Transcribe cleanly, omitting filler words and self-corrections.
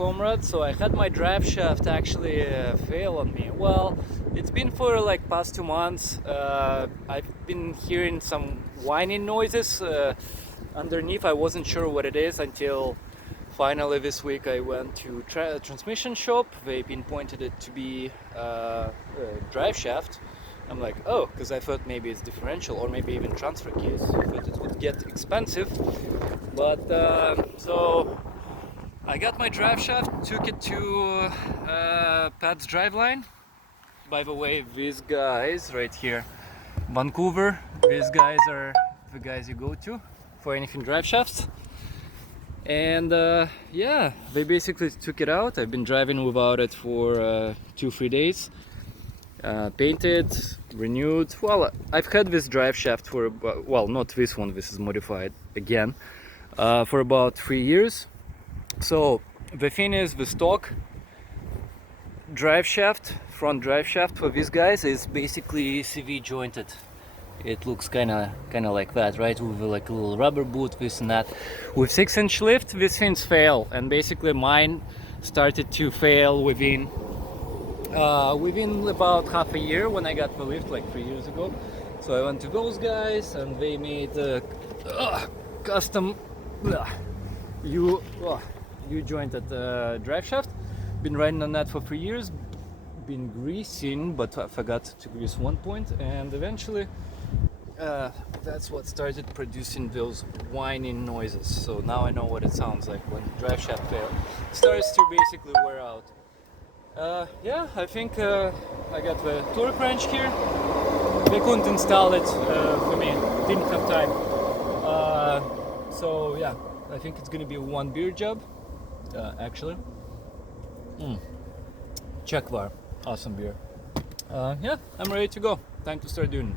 comrade. So I had my drive shaft actually fail on me. Well, it's been for like past 2 months. I've been hearing some whining noises underneath. I wasn't sure what it is until finally this week I went to transmission shop. They pinpointed it to be a drive shaft. I'm like, oh, because I thought maybe it's differential or maybe even transfer case. I thought it would get expensive. But so I got my drive shaft, took it to Pat's Driveline. By the way, these guys right here, Vancouver, these guys are the guys you go to for anything drive shafts. And yeah, they basically took it out. I've been driving without it for 2-3 days. Painted, renewed. Well, I've had this drive shaft for about, well, not this one, this is modified again, for about 3 years. So the thing is, the stock drive shaft, front drive shaft for these guys is basically CV jointed. It looks kind of like that, right? With like a little rubber boot, this and that. With 6-inch lift, these things fail, and basically mine started to fail within about half a year when I got the lift, like 3 years ago. So I went to those guys, and they made a custom U-jointed drive shaft. Been riding on that for 3 years. Been greasing, but I forgot to grease one point, and eventually that's what started producing those whining noises. So now I know what it sounds like when drive shaft fails. It starts to basically wear out. Yeah, I think I got the torque wrench here. They couldn't install it for me, didn't have time. So yeah, I think it's gonna be a one beer job, actually. Czech Bar, awesome beer. Yeah, I'm ready to go. Time to start doing it.